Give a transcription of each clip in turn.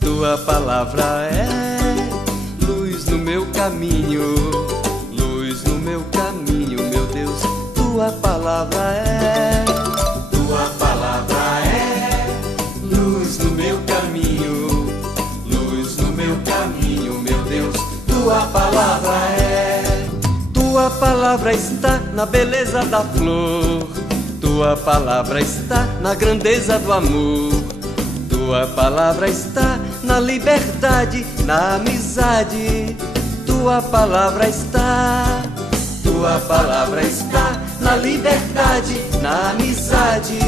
Tua palavra é luz no meu caminho, luz no meu caminho, meu Deus. Tua palavra é luz no meu caminho, luz no meu caminho, meu Deus. Tua palavra é. Tua palavra está na beleza da flor, tua palavra está na grandeza do amor, tua palavra está na liberdade, na amizade. Tua palavra está na liberdade, na amizade.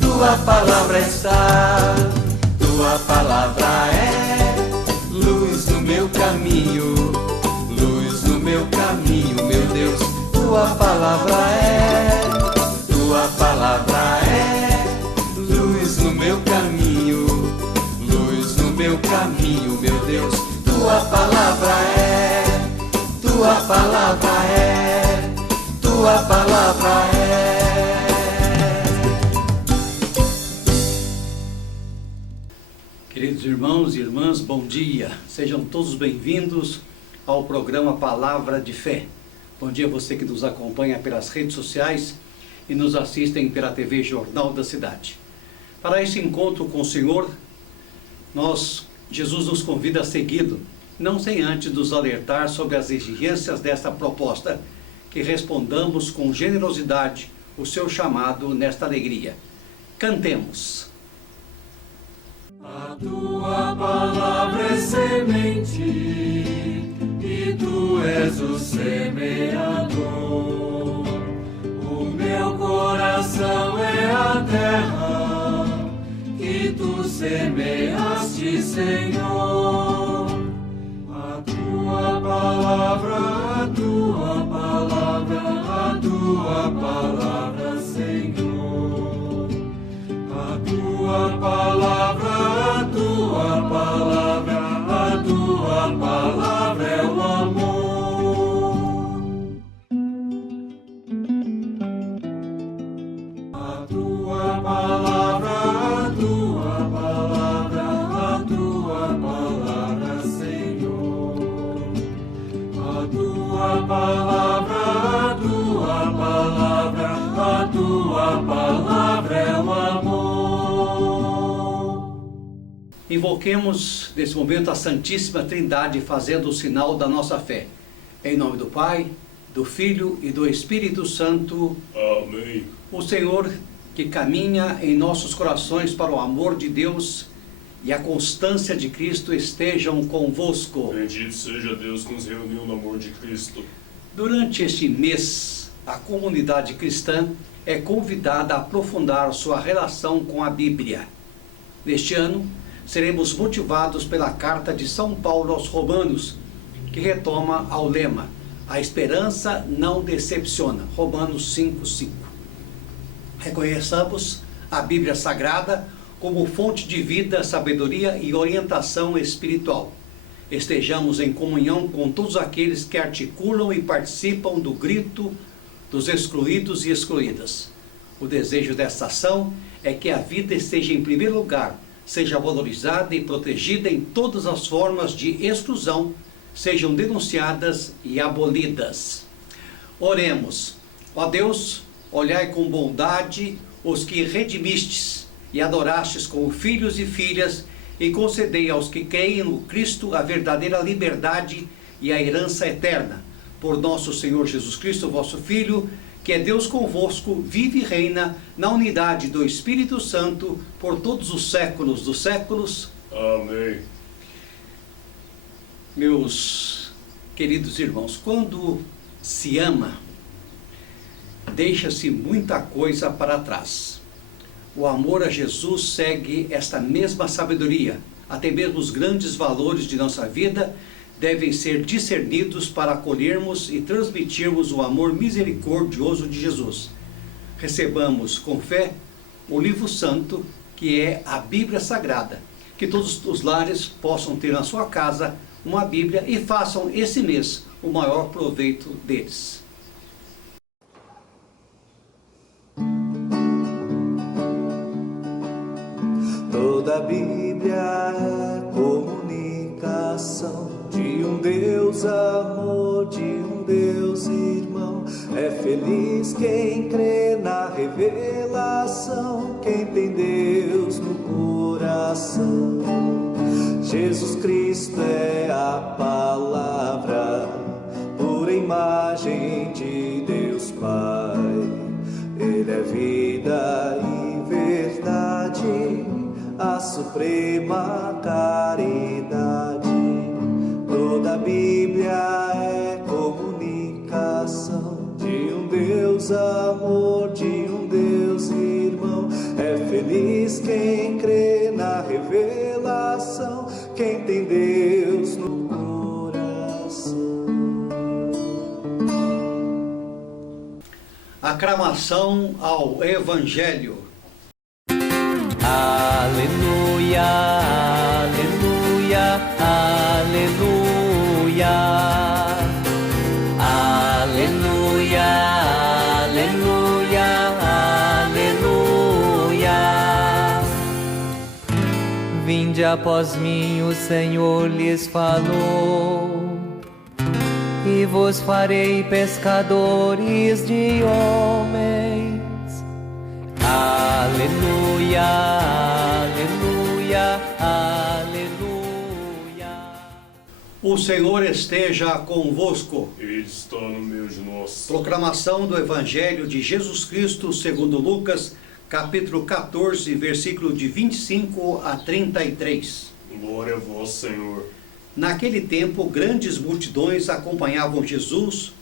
Tua palavra está, tua palavra é luz no meu caminho, luz no meu caminho, meu Deus. Tua palavra é luz no meu caminho, luz no meu caminho, meu Deus. Tua palavra é, tua palavra é, tua palavra é. Queridos irmãos e irmãs, bom dia. Sejam todos bem-vindos ao programa Palavra de Fé. Bom dia a você que nos acompanha pelas redes sociais e nos assistem pela TV Jornal da Cidade. Para esse encontro com o Senhor, Jesus nos convida a segui-lo, não sem antes nos alertar sobre as exigências desta proposta, que respondamos com generosidade o seu chamado nesta alegria. Cantemos. A tua palavra é semente e tu és o semeador. O meu coração é a terra que tu semeaste, Senhor. A tua palavra, a tua palavra, a tua palavra, Senhor. A tua palavra, a tua palavra, a tua palavra é o amor. A tua palavra, a tua palavra, a tua palavra, Senhor. A tua palavra, a tua palavra, a tua palavra é o amor. Invoquemos nesse momento a Santíssima Trindade, fazendo o sinal da nossa fé. Em nome do Pai, do Filho e do Espírito Santo. Amém. O Senhor que caminha em nossos corações para o amor de Deus e a constância de Cristo estejam convosco. Bendito seja Deus que nos reuniu no amor de Cristo. Durante este mês, a comunidade cristã é convidada a aprofundar sua relação com a Bíblia. Neste ano, seremos motivados pela carta de São Paulo aos Romanos, que retoma ao lema: a esperança não decepciona. Romanos 5:5. Reconheçamos a Bíblia Sagrada como fonte de vida, sabedoria e orientação espiritual. Estejamos em comunhão com todos aqueles que articulam e participam do grito dos excluídos e excluídas. O desejo desta ação é que a vida esteja em primeiro lugar, seja valorizada e protegida em todas as formas de exclusão, sejam denunciadas e abolidas. Oremos. Ó Deus, olhai com bondade os que redimistes e adorastes como filhos e filhas, e concedei aos que creem no Cristo a verdadeira liberdade e a herança eterna. Por nosso Senhor Jesus Cristo, vosso Filho, que é Deus convosco, vive e reina na unidade do Espírito Santo, por todos os séculos dos séculos. Amém. Meus queridos irmãos, quando se ama, deixa-se muita coisa para trás. O amor a Jesus segue esta mesma sabedoria. Até mesmo os grandes valores de nossa vida devem ser discernidos para acolhermos e transmitirmos o amor misericordioso de Jesus. Recebamos com fé o livro santo, que é a Bíblia Sagrada. Que todos os lares possam ter na sua casa uma Bíblia e façam esse mês o maior proveito deles. Toda a Bíblia é Deus amor, de um Deus irmão. É feliz quem crê na revelação, quem tem Deus no coração. Jesus Cristo é a palavra, pura imagem de Deus Pai. Ele é vida e verdade, a suprema caridade. Toda a Bíblia é comunicação de um Deus amor, de um Deus irmão. É feliz quem crê na revelação, quem tem Deus no coração. Aclamação ao Evangelho. Aleluia, aleluia, aleluia. Aleluia, aleluia, aleluia. Vinde após mim, o Senhor lhes falou, e vos farei pescadores de homens. Aleluia, aleluia, aleluia. O Senhor esteja convosco. Ele está no meio de nós. Proclamação do Evangelho de Jesus Cristo segundo Lucas, capítulo 14, versículo de 25 a 33. Glória a vós, Senhor. Naquele tempo, grandes multidões acompanhavam Jesus.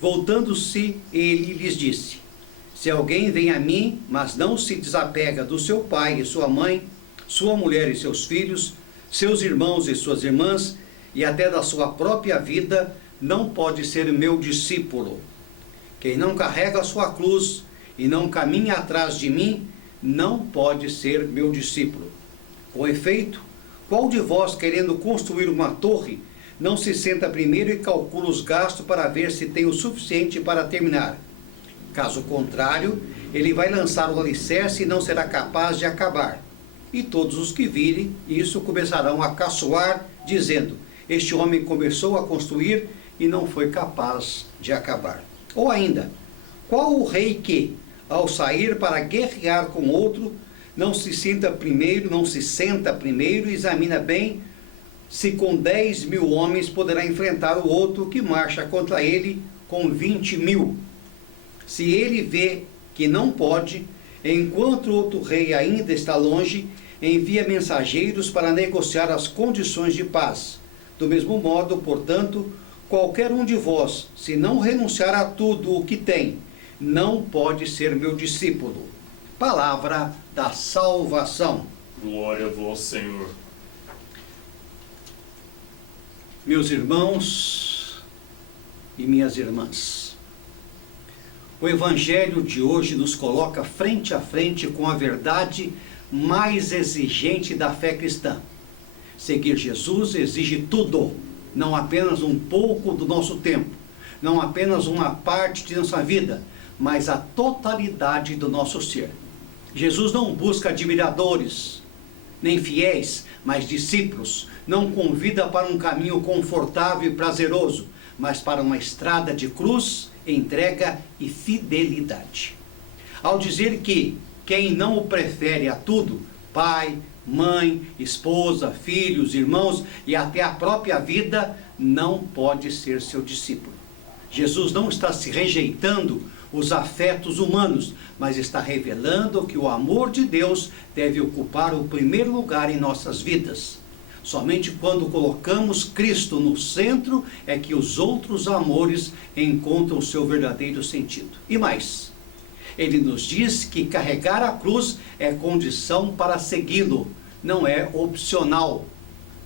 Voltando-se, ele lhes disse: se alguém vem a mim, mas não se desapega do seu pai e sua mãe, sua mulher e seus filhos, seus irmãos e suas irmãs, e até da sua própria vida, não pode ser meu discípulo. Quem não carrega a sua cruz e não caminha atrás de mim, não pode ser meu discípulo. Com efeito, qual de vós, querendo construir uma torre, não se senta primeiro e calcula os gastos para ver se tem o suficiente para terminar? Caso contrário, ele vai lançar o alicerce e não será capaz de acabar. E todos os que virem isso começarão a caçoar, dizendo: este homem começou a construir e não foi capaz de acabar. Ou ainda, qual o rei que, ao sair para guerrear com outro, não se senta primeiro e examina bem se com 10.000 homens poderá enfrentar o outro que marcha contra ele com 20.000? Se ele vê que não pode, enquanto outro rei ainda está longe, envia mensageiros para negociar as condições de paz. Do mesmo modo, portanto, qualquer um de vós, se não renunciar a tudo o que tem, não pode ser meu discípulo. Palavra da salvação. Glória a vós, Senhor. Meus irmãos e minhas irmãs, o Evangelho de hoje nos coloca frente a frente com a verdade mais exigente da fé cristã. Seguir Jesus exige tudo, não apenas um pouco do nosso tempo, não apenas uma parte de nossa vida, mas a totalidade do nosso ser. Jesus não busca admiradores, nem fiéis, mas discípulos. Não convida para um caminho confortável e prazeroso, mas para uma estrada de cruz, entrega e fidelidade. Ao dizer que quem não o prefere a tudo, pai, mãe, esposa, filhos, irmãos e até a própria vida, não pode ser seu discípulo. Jesus não está se rejeitando os afetos humanos, mas está revelando que o amor de Deus deve ocupar o primeiro lugar em nossas vidas. Somente quando colocamos Cristo no centro é que os outros amores encontram o seu verdadeiro sentido. E mais, ele nos diz que carregar a cruz é condição para segui-lo, não é opcional.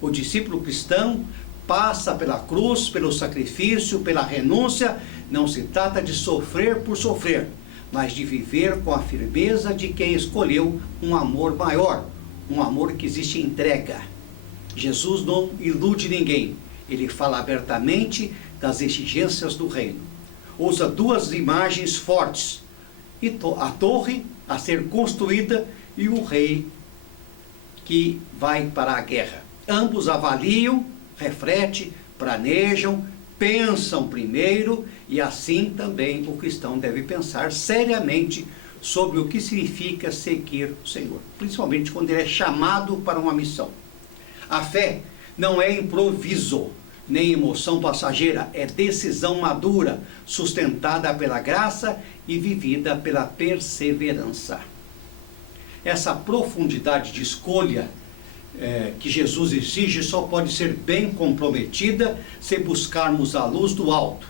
O discípulo cristão passa pela cruz, pelo sacrifício, pela renúncia. Não se trata de sofrer por sofrer, mas de viver com a firmeza de quem escolheu um amor maior, um amor que existe entrega. Jesus não ilude ninguém, ele fala abertamente das exigências do reino. Usa duas imagens fortes, a torre a ser construída e o rei que vai para a guerra. Ambos avaliam, refletem, planejam, pensam primeiro, e assim também o cristão deve pensar seriamente sobre o que significa seguir o Senhor, principalmente quando ele é chamado para uma missão. A fé não é improviso, nem emoção passageira, é decisão madura, sustentada pela graça e vivida pela perseverança. Essa profundidade de escolha que Jesus exige só pode ser bem comprometida se buscarmos a luz do alto.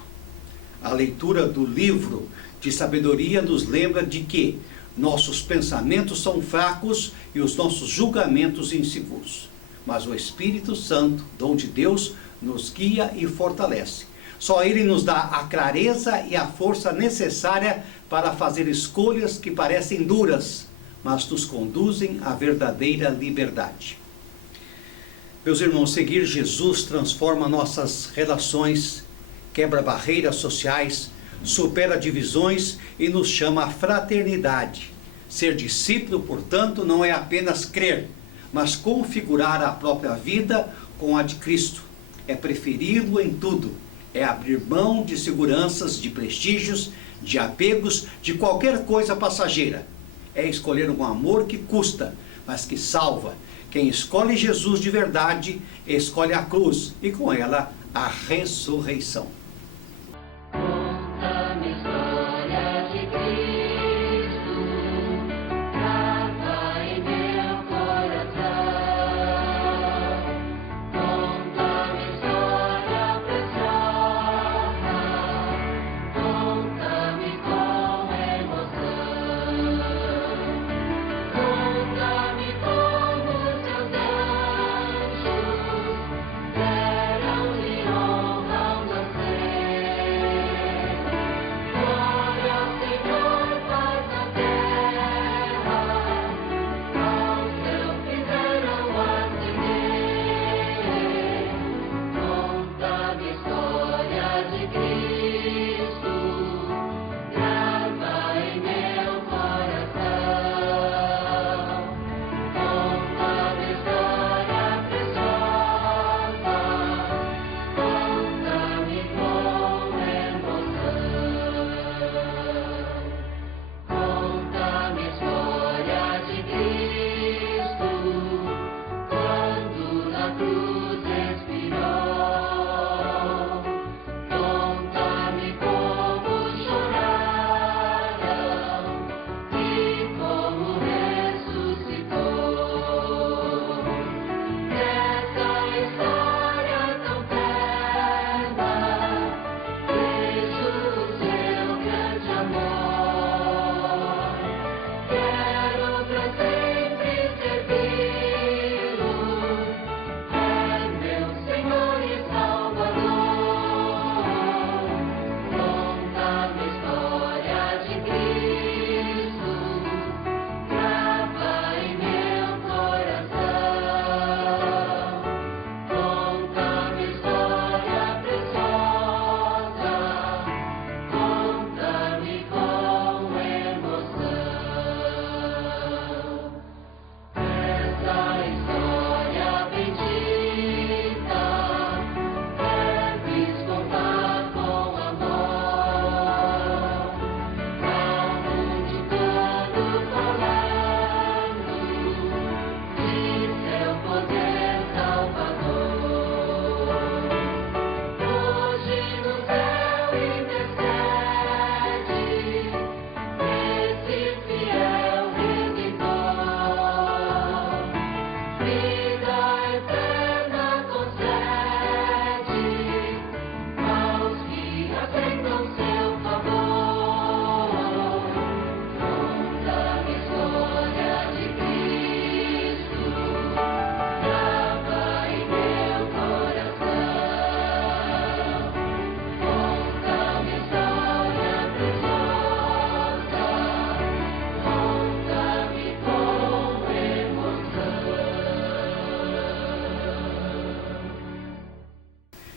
A leitura do livro de sabedoria nos lembra de que nossos pensamentos são fracos e os nossos julgamentos inseguros. Mas o Espírito Santo, dom de Deus, nos guia e fortalece. Só Ele nos dá a clareza e a força necessária para fazer escolhas que parecem duras, mas nos conduzem à verdadeira liberdade. Meus irmãos, seguir Jesus transforma nossas relações, quebra barreiras sociais, supera divisões e nos chama à fraternidade. Ser discípulo, portanto, não é apenas crer, mas configurar a própria vida com a de Cristo. É preferi-lo em tudo, é abrir mão de seguranças, de prestígios, de apegos, de qualquer coisa passageira. É escolher um amor que custa, mas que salva. Quem escolhe Jesus de verdade, escolhe a cruz e com ela a ressurreição.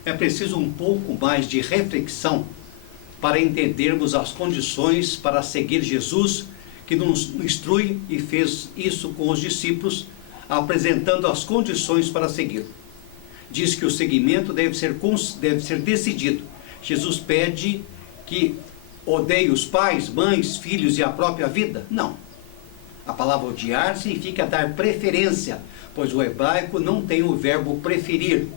É preciso um pouco mais de reflexão para entendermos as condições para seguir Jesus, que nos instrui e fez isso com os discípulos, apresentando as condições para seguir. diz que o seguimento deve ser decidido. Jesus pede que odeie os pais, mães, filhos e a própria vida? Não. A palavra odiar significa dar preferência, pois o hebraico não tem o verbo preferir.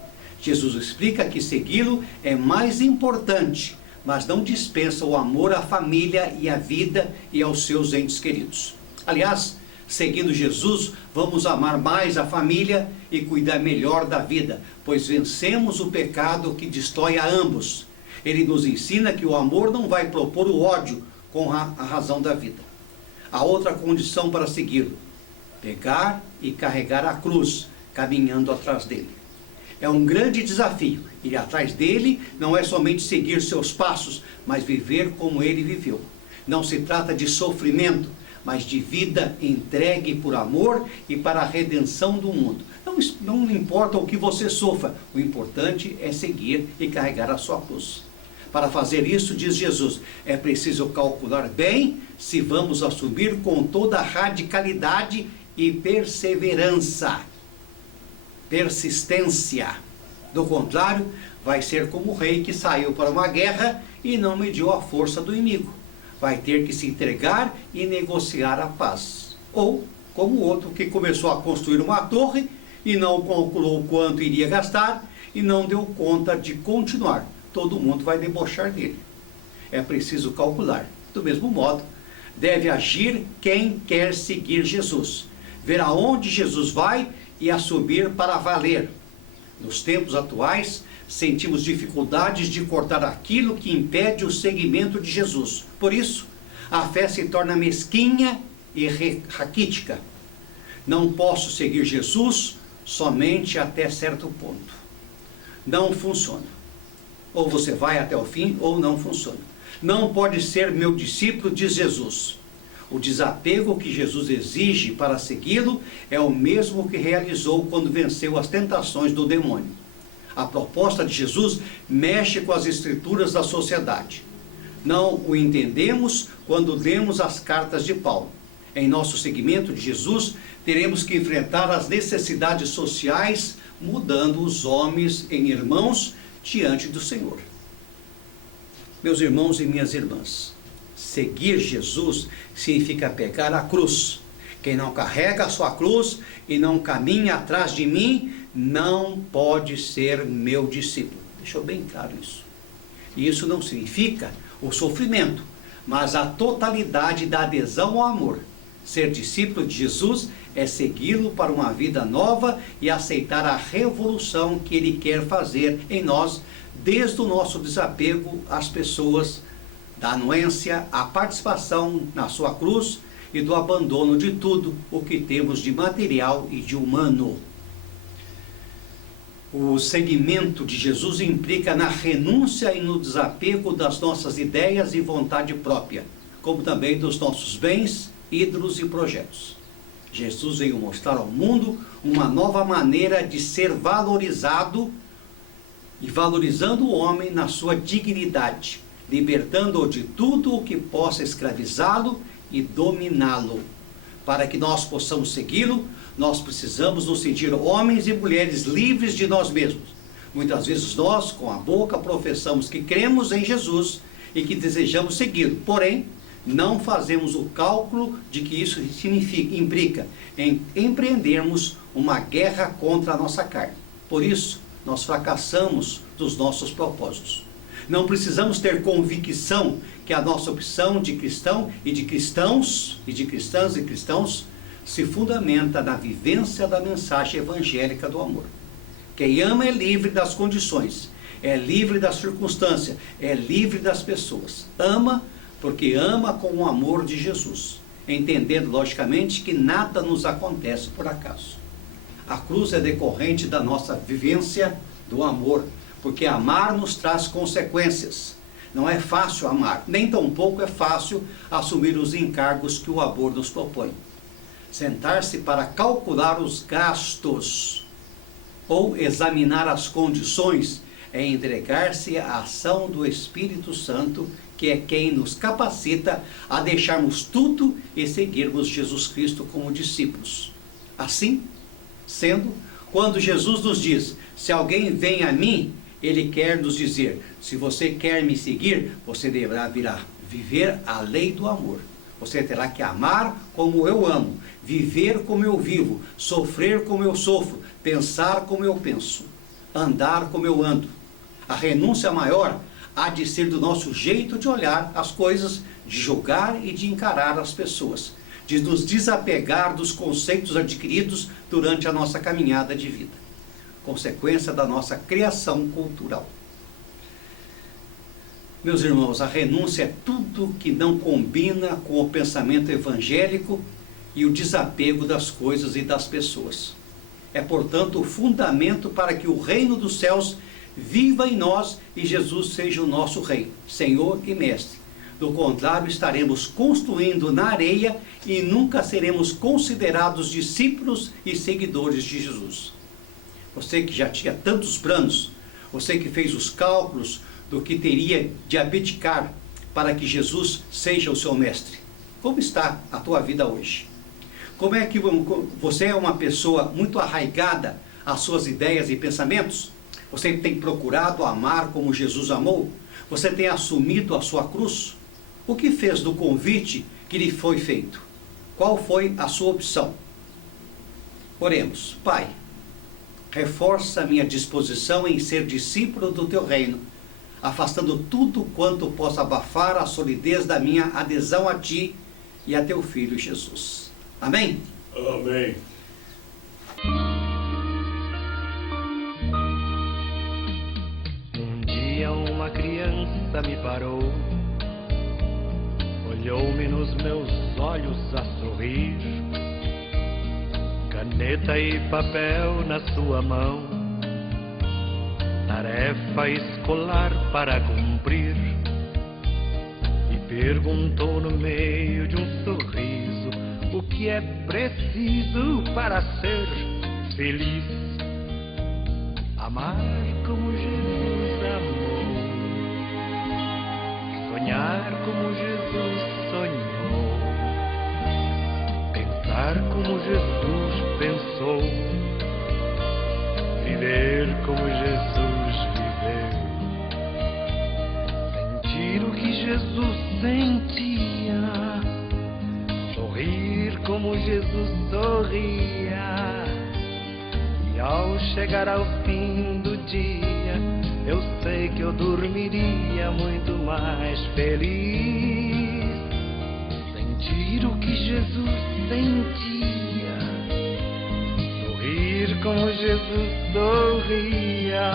Jesus explica que segui-lo é mais importante, mas não dispensa o amor à família e à vida e aos seus entes queridos. Aliás, seguindo Jesus, vamos amar mais a família e cuidar melhor da vida, pois vencemos o pecado que destrói a ambos. Ele nos ensina que o amor não vai propor o ódio com a razão da vida. A outra condição para segui-lo: pegar e carregar a cruz, caminhando atrás dele. É um grande desafio. Ir atrás dele não é somente seguir seus passos, mas viver como ele viveu. Não se trata de sofrimento, mas de vida entregue por amor e para a redenção do mundo. Não importa o que você sofra, o importante é seguir e carregar a sua cruz. Para fazer isso, diz Jesus, é preciso calcular bem se vamos assumir com toda radicalidade e perseverança, persistência. Do contrário, vai ser como o rei que saiu para uma guerra e não mediu a força do inimigo. Vai ter que se entregar e negociar a paz. Ou, como o outro que começou a construir uma torre e não calculou quanto iria gastar e não deu conta de continuar. Todo mundo vai debochar dele. É preciso calcular. Do mesmo modo, deve agir quem quer seguir Jesus. Ver aonde Jesus vai e assumir para valer. Nos tempos atuais, sentimos dificuldades de cortar aquilo que impede o seguimento de Jesus. Por isso, a fé se torna mesquinha e raquítica. Não posso seguir Jesus somente até certo ponto. Não funciona. Ou você vai até o fim, ou não funciona. Não pode ser meu discípulo, diz Jesus. O desapego que Jesus exige para segui-lo é o mesmo que realizou quando venceu as tentações do demônio. A proposta de Jesus mexe com as escrituras da sociedade. Não o entendemos quando lemos as cartas de Paulo. Em nosso seguimento de Jesus, teremos que enfrentar as necessidades sociais, mudando os homens em irmãos diante do Senhor. Meus irmãos e minhas irmãs, seguir Jesus significa pegar a cruz. Quem não carrega a sua cruz e não caminha atrás de mim, não pode ser meu discípulo. Deixou bem claro isso. E isso não significa o sofrimento, mas a totalidade da adesão ao amor. Ser discípulo de Jesus é segui-lo para uma vida nova e aceitar a revolução que ele quer fazer em nós, desde o nosso desapego às pessoas, da anuência, à participação na sua cruz e do abandono de tudo o que temos de material e de humano. O seguimento de Jesus implica na renúncia e no desapego das nossas ideias e vontade própria, como também dos nossos bens, ídolos e projetos. Jesus veio mostrar ao mundo uma nova maneira de ser valorizado e valorizando o homem na sua dignidade, libertando-o de tudo o que possa escravizá-lo e dominá-lo. Para que nós possamos segui-lo, nós precisamos nos sentir homens e mulheres livres de nós mesmos. Muitas vezes nós, com a boca, professamos que cremos em Jesus e que desejamos segui-lo, porém, não fazemos o cálculo de que isso implica em empreendermos uma guerra contra a nossa carne. Por isso, nós fracassamos dos nossos propósitos. Não precisamos ter convicção que a nossa opção de cristão e de cristãos e de cristãs e cristãos se fundamenta na vivência da mensagem evangélica do amor. Quem ama é livre das condições, é livre das circunstâncias, é livre das pessoas. Ama porque ama com o amor de Jesus, entendendo logicamente que nada nos acontece por acaso. A cruz é decorrente da nossa vivência do amor, porque amar nos traz consequências. Não é fácil amar, nem tampouco é fácil assumir os encargos que o amor nos propõe. Sentar-se para calcular os gastos ou examinar as condições é entregar-se à ação do Espírito Santo, que é quem nos capacita a deixarmos tudo e seguirmos Jesus Cristo como discípulos. Assim, sendo, Quando Jesus nos diz, se alguém vem a mim, ele quer nos dizer, se você quer me seguir, você deverá viver a lei do amor. Você terá que amar como eu amo, viver como eu vivo, sofrer como eu sofro, pensar como eu penso, andar como eu ando. A renúncia maior há de ser do nosso jeito de olhar as coisas, de julgar e de encarar as pessoas, de nos desapegar dos conceitos adquiridos durante a nossa caminhada de vida, consequência da nossa criação cultural. Meus irmãos, a renúncia é tudo que não combina com o pensamento evangélico e o desapego das coisas e das pessoas. É, portanto, o fundamento para que o reino dos céus viva em nós e Jesus seja o nosso Rei, Senhor e Mestre. Do contrário, estaremos construindo na areia e nunca seremos considerados discípulos e seguidores de Jesus. Você que já tinha tantos planos, você que fez os cálculos do que teria de abdicar para que Jesus seja o seu mestre. Como está a tua vida hoje? Como é que você é uma pessoa muito arraigada às suas ideias e pensamentos? Você tem procurado amar como Jesus amou? Você tem assumido a sua cruz? O que fez do convite que lhe foi feito? Qual foi a sua opção? Oremos. Pai, reforça minha disposição em ser discípulo do teu reino, afastando tudo quanto possa abafar a solidez da minha adesão a ti e a teu Filho Jesus. Amém? Amém. Um dia uma criança me parou, olhou-me nos meus olhos a sorrir, caneta e papel na sua mão, tarefa escolar para cumprir, e perguntou no meio de um sorriso o que é preciso para ser feliz. Amar como Jesus amou, sonhar como Jesus sonhou, pensar como Jesus pensou, viver como Jesus viveu, sentir o que Jesus sentia, sorrir como Jesus sorria, e ao chegar ao fim do dia, eu sei que eu dormiria muito mais feliz. Sentir o que Jesus sentia, sorrir como Jesus sorria,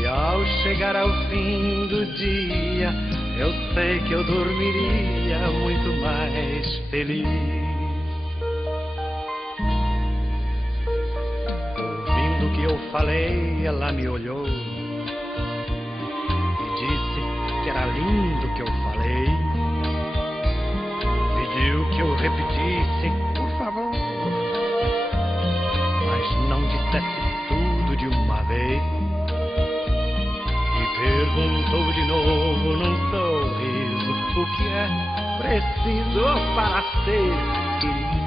e ao chegar ao fim do dia, eu sei que eu dormiria muito mais feliz. Ouvindo o que eu falei, ela me olhou e disse que era lindo o que eu falei. Pediu que eu repetisse, por favor, mas não dissesse tudo de uma vez. E perguntou de novo num sorriso o que é preciso para ser feliz.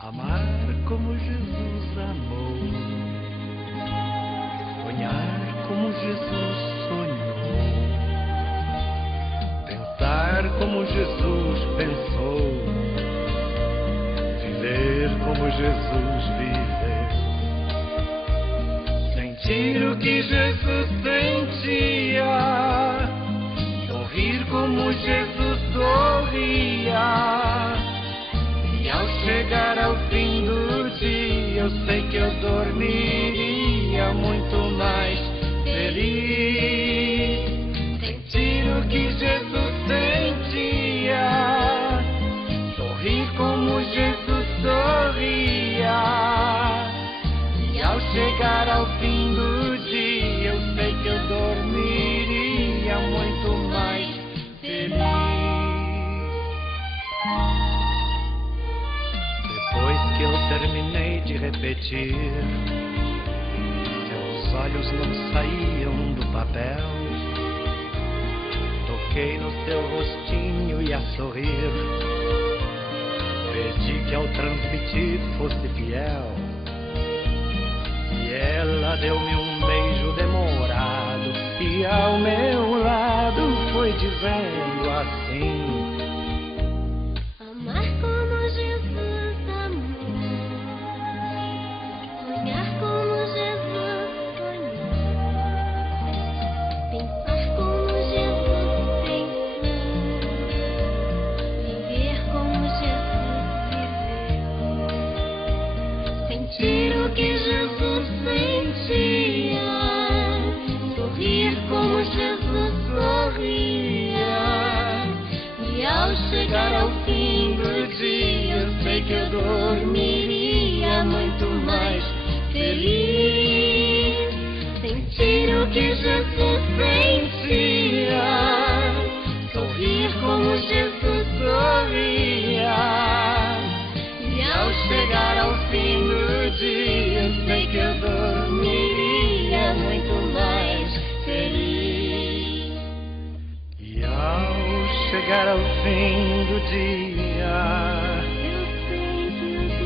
Amar como Jesus amou, sonhar como Jesus sonhou, pensar como Jesus pensou, viver como Jesus viveu, sentir o que Jesus sentia, sorrir como Jesus sorria, e ao chegar ao fim do dia, eu sei que eu dormiria muito mais feliz. Sentir o que Jesus sentia, sorrir como Jesus sorria, e ao chegar ao fim do dia, eu sei que eu dormiria muito mais feliz. Depois que eu terminei de repetir, seus olhos não saíam do papel. Toquei no seu rostinho e a sorrir, Pedi que ao transmitir fosse fiel, e ela deu-me um beijo demorado, e ao meu lado foi dizendo assim: amar como Jesus amou, sonhar como Jesus sonhou, pensar como Jesus pensou, viver como Jesus viveu, sentir o que Jesus sentia, sorrir como Jesus sorria. E ao chegar ao fim do dia, eu sei que eu dormiria muito mais feliz. Sentir o que Jesus sentia, sorrir como Jesus sorria. E ao chegar ao fim do dia, eu sei que eu dormiria muito mais feliz. E ao chegar ao fim do dia, Eu sei que eu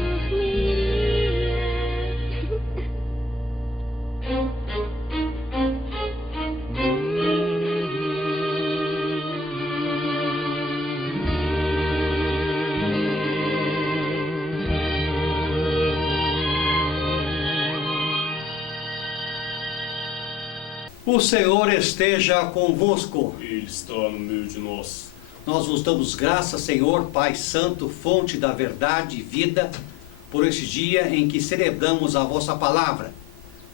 O Senhor esteja convosco. Ele está no meio de nós. Nós vos damos graças, Senhor, Pai Santo, fonte da verdade e vida, por este dia em que celebramos a vossa palavra.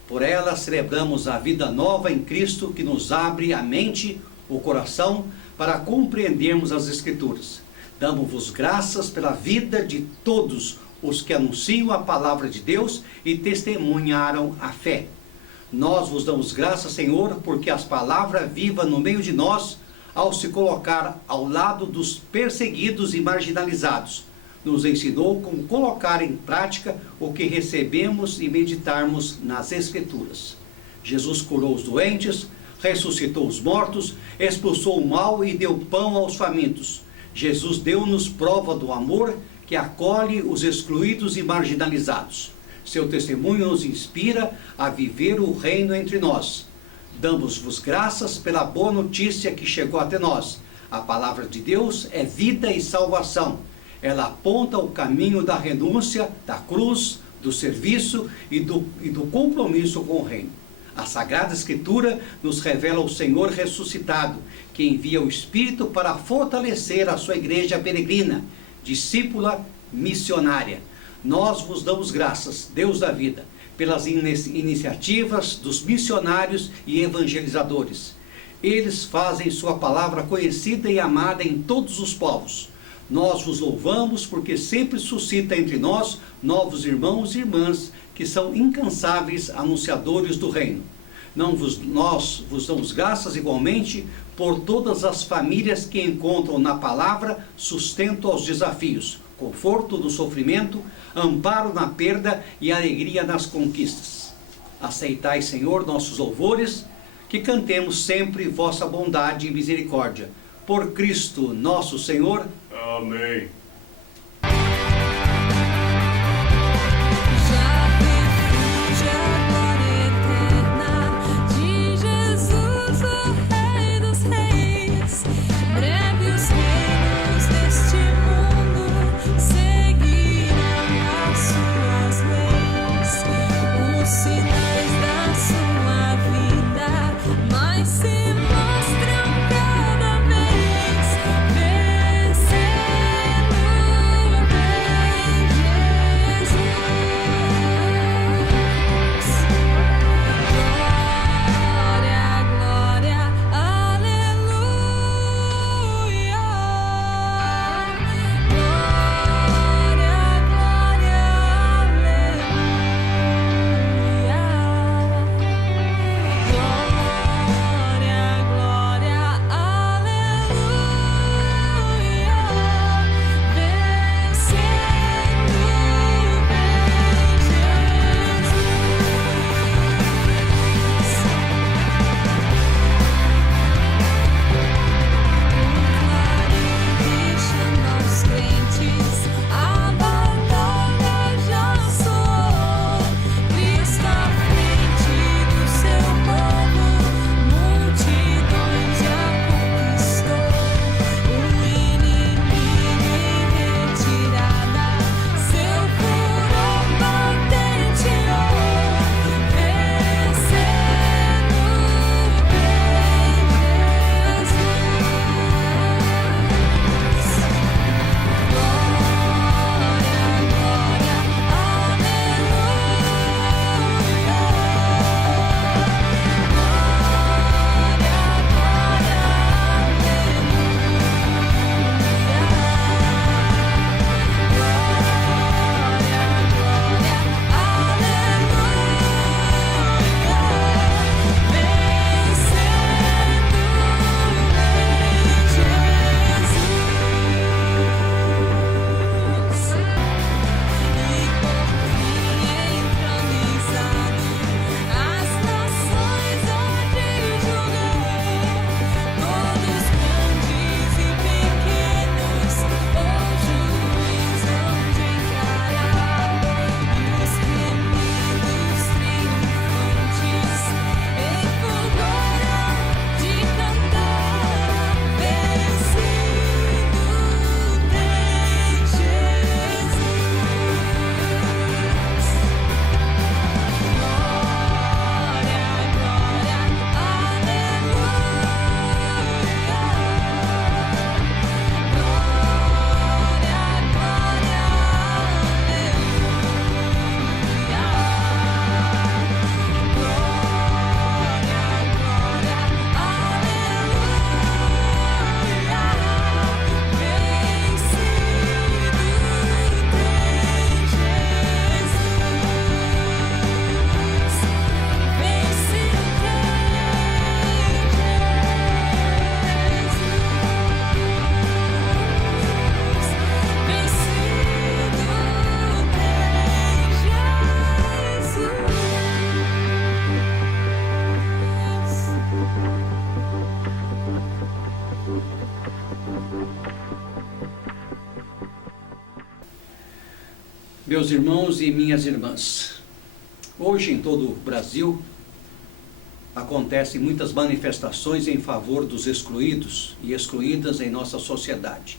Por ela celebramos a vida nova em Cristo, que nos abre a mente, o coração, para compreendermos as Escrituras. Damos-vos graças pela vida de todos os que anunciam a palavra de Deus e testemunharam a fé. Nós vos damos graças, Senhor, porque as palavras vivas no meio de nós, ao se colocar ao lado dos perseguidos e marginalizados, nos ensinou como colocar em prática o que recebemos e meditarmos nas Escrituras. Jesus curou os doentes, ressuscitou os mortos, expulsou o mal e deu pão aos famintos. Jesus deu-nos prova do amor que acolhe os excluídos e marginalizados. Seu testemunho nos inspira a viver o reino entre nós. Damos-vos graças pela boa notícia que chegou até nós. A palavra de Deus é vida e salvação. Ela aponta o caminho da renúncia, da cruz, do serviço e do compromisso com o reino. A Sagrada Escritura nos revela o Senhor ressuscitado, que envia o Espírito para fortalecer a sua igreja peregrina, discípula missionária. Nós vos damos graças, Deus da vida, pelas iniciativas dos missionários e evangelizadores. Eles fazem sua palavra conhecida e amada em todos os povos. Nós vos louvamos porque sempre suscita entre nós novos irmãos e irmãs que são incansáveis anunciadores do reino. Nós vos damos graças igualmente por todas as famílias que encontram na palavra sustento aos desafios, conforto no sofrimento, amparo na perda e alegria nas conquistas. Aceitai, Senhor, nossos louvores, que cantemos sempre vossa bondade e misericórdia. Por Cristo nosso Senhor. Amém. Meus irmãos e minhas irmãs, hoje em todo o Brasil acontecem muitas manifestações em favor dos excluídos e excluídas em nossa sociedade.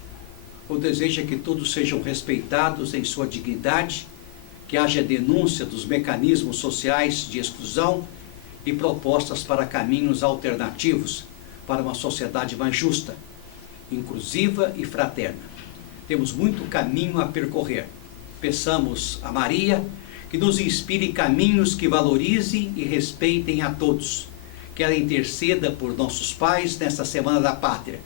O desejo é que todos sejam respeitados em sua dignidade, que haja denúncia dos mecanismos sociais de exclusão e propostas para caminhos alternativos para uma sociedade mais justa, inclusiva e fraterna. Temos muito caminho a percorrer. Peçamos a Maria que nos inspire caminhos que valorizem e respeitem a todos. Que ela interceda por nossos pais nesta Semana da Pátria,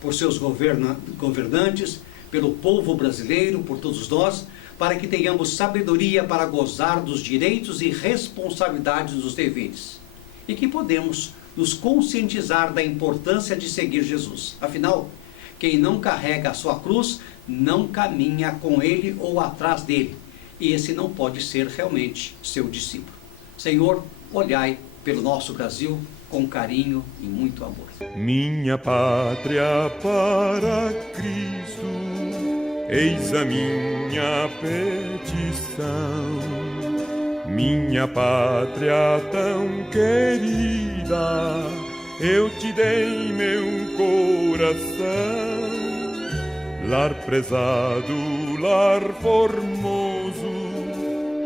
por seus governantes, pelo povo brasileiro, por todos nós, para que tenhamos sabedoria para gozar dos direitos e responsabilidades dos deveres. E que podemos nos conscientizar da importância de seguir Jesus. Afinal, quem não carrega a sua cruz, não caminha com ele ou atrás dele. E esse não pode ser realmente seu discípulo. Senhor, olhai pelo nosso Brasil com carinho e muito amor. Minha pátria para Cristo, eis a minha petição. Minha pátria tão querida, eu te dei meu coração. Lar prezado, lar formoso,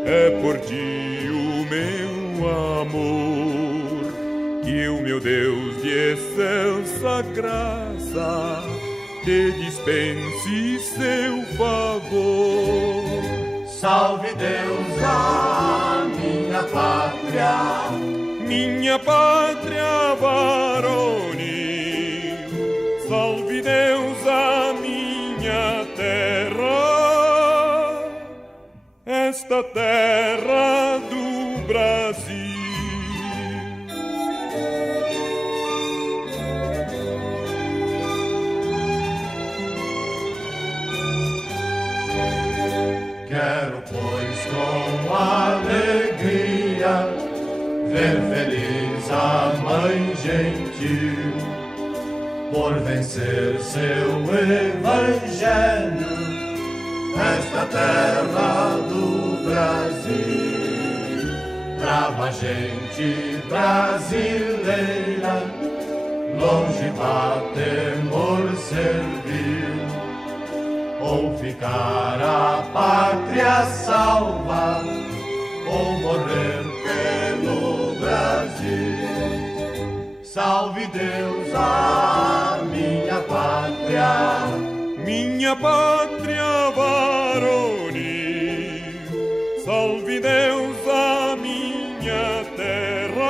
é por ti o meu amor. Que o meu Deus de excelsa graça te dispense seu favor. Salve Deus a minha pátria, minha pátria varonil. Salve Deus a minha terra, esta terra do Brasil. Quero, pois, com alegria ver feliz a Mãe gentil, por vencer seu evangelho nesta terra do Brasil. Brava gente brasileira, longe vá temor servil, ou ficar a pátria salva, ou morrer pelo Brasil. Salve Deus a minha pátria, minha pátria varonil. Salve Deus a minha terra,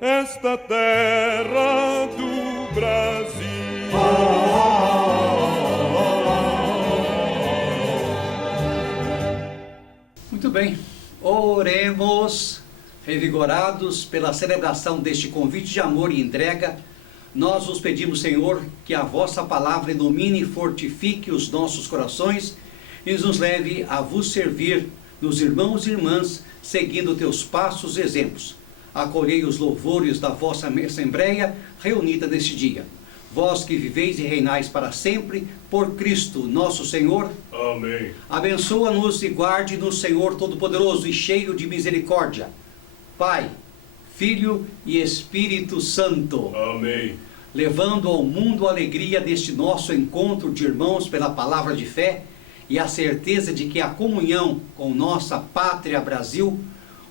esta terra do Brasil. Muito bem, oremos. Revigorados pela celebração deste convite de amor e entrega, nós vos pedimos, Senhor, que a vossa palavra ilumine e fortifique os nossos corações e nos leve a vos servir nos irmãos e irmãs, seguindo teus passos e exemplos. Acolhei os louvores da vossa Assembleia reunida neste dia. Vós que viveis e reinais para sempre, por Cristo nosso Senhor. Amém. Abençoa-nos e guarde-nos, Senhor Todo-Poderoso e cheio de misericórdia, Pai, Filho e Espírito Santo. Amém. Levando ao mundo a alegria deste nosso encontro de irmãos pela palavra de fé e a certeza de que a comunhão com nossa pátria Brasil,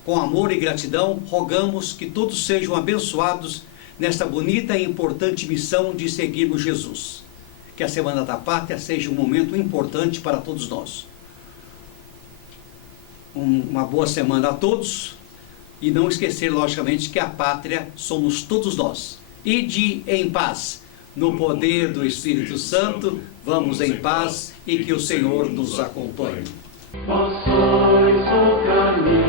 com amor e gratidão, rogamos que todos sejam abençoados nesta bonita e importante missão de seguirmos Jesus. Que a Semana da Pátria seja um momento importante para todos nós. Uma boa semana a todos. E não esquecer, logicamente, que a pátria somos todos nós. Ide em paz, no poder do Espírito Santo, vamos em paz e que o Senhor nos acompanhe. Vós sois o caminho.